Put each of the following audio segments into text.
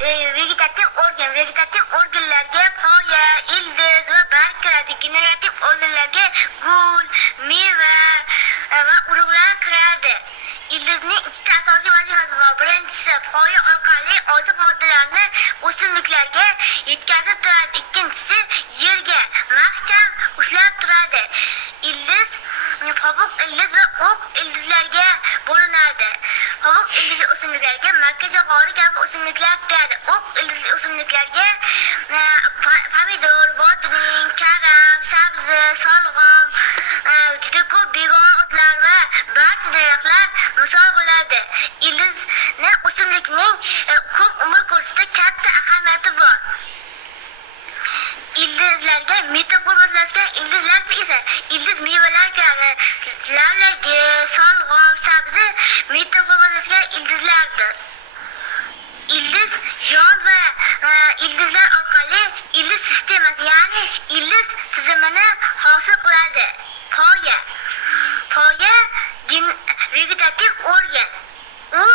vegetativ organ. Vegetativ organlarga poya, ildiz va barg kiradi. Generativ organlarga gul, meva va urug'lar kiradi. Ildizning ikkita asosiy vazifasi bor. Birinchisi, poya orqali oziq moddalarni o'simliklarga yetkazib turadi. Ikkinchisi, yerga mahkam ushlab turadi. Ildiz Qobiq ildiz va o'q ildizlarga bo'linadi. Qobiq ildizi o'simliklarga makkajo'xori kabi o'simliklar kiradi. O'q ildizli o'simliklarga pomidor, bodring, karam, sabzi, solg'om, juda ko'p begona o'tlar va barcha daraxtlar misol bo'ladi. Ildizni o'simlikning ko'p umr ko'rsatishda katta ahamiyati bor. Ildizlarga metaformlashgan ildizlarda esa ildiz mevalar kiradi. Lavlagi, solg'om, sabzi metaformlashgan ildizlardir. Ildiz yon va ildizlar orqali ildiz sistemasi, ya'ni ildiz tizimini hosil qiladi. Poya vegetativ organ. U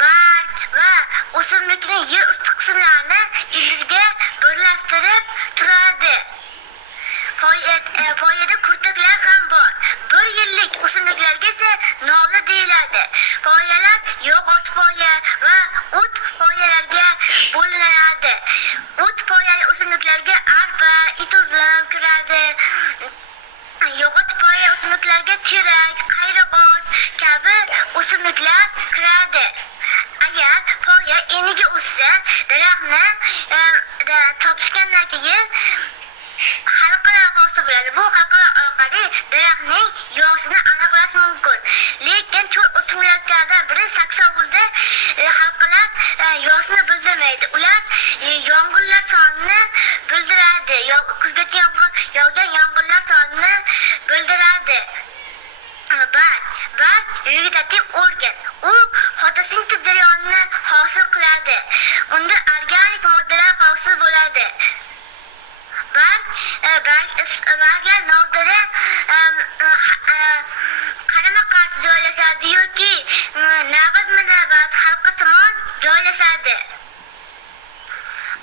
barg va o'simlikning yer usti qismlarini ildizga birlashtirib turadi. Poyada kurtaklar ham bor. 1 yillik o'simliklarga esa novla deyiladi. Poyalar yog'och poya va o't poyalarga bo'linadi. O't poyali o'simliklarga arpa, it uzum kiradi. Yog'och poya o'simliklarga terak, qayrag'och kabi o'simliklar kiradi. Agar poya eniga o'ssa, daraxtni topishgandan keyin halqalar hosil bo'ladi. Bu halqalar orqali daraxtning yoshini aniqlash mumkin. Lekin cho'l o'simliklardan biri saksovulda halqalar yoshini bildirmaydi. Ular yomg'irlar sonini bildiradi. Kuzgacha yog'gan yomg'irlar sonini bildiradi. Barg vegetativ organ. U fotosintez jarayonini hosil qiladi. Unda organik moddalar hosil bo'ladi. Barglar novdada qarama-qarshi joylashadi yoki navbat halqasimon joylashadi.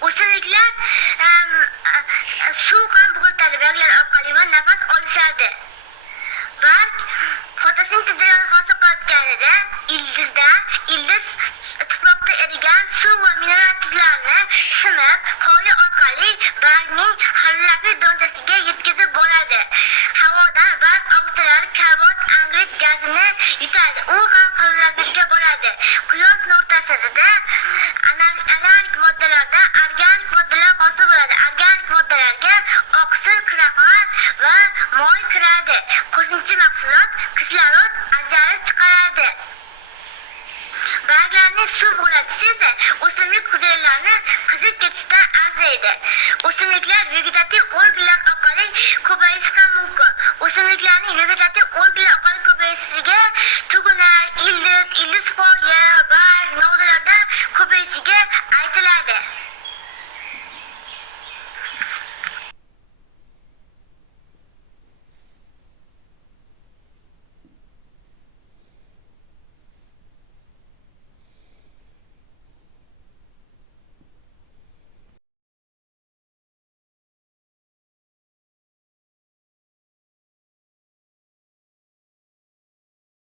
O'simliklar suv ham bug'iltadi barglar orqali va nafas olishadi. Barg fotosintez jarayonini hosil qilayotganida ildiz tuproqda erigan suv va mineral tuzlarni simib, poya orqali bargning xalaqli donchasiga yetkazib boradi. Havodan barg og'utilari karbon angid gazini yutadi. U ham xalaqliga boradi. Quyosh o'rtasida anorganik moddalardan organik moddalar hosil bo'ladi. Organik moddalarga oqsil, kraxmal va moy kiradi. Qo'shimcha mahsulot kislorod ajralib chiqaradi. Barglarning suv bug'latishi esa o'simlik hujayralarni qizib ketishdan asraydi. O'simliklar vegetativ organlar orqali ko'payishi ham mumkin. O'simliklarning vegetativ organlar orqali ko'payishiga tug'unar, ildiz poya,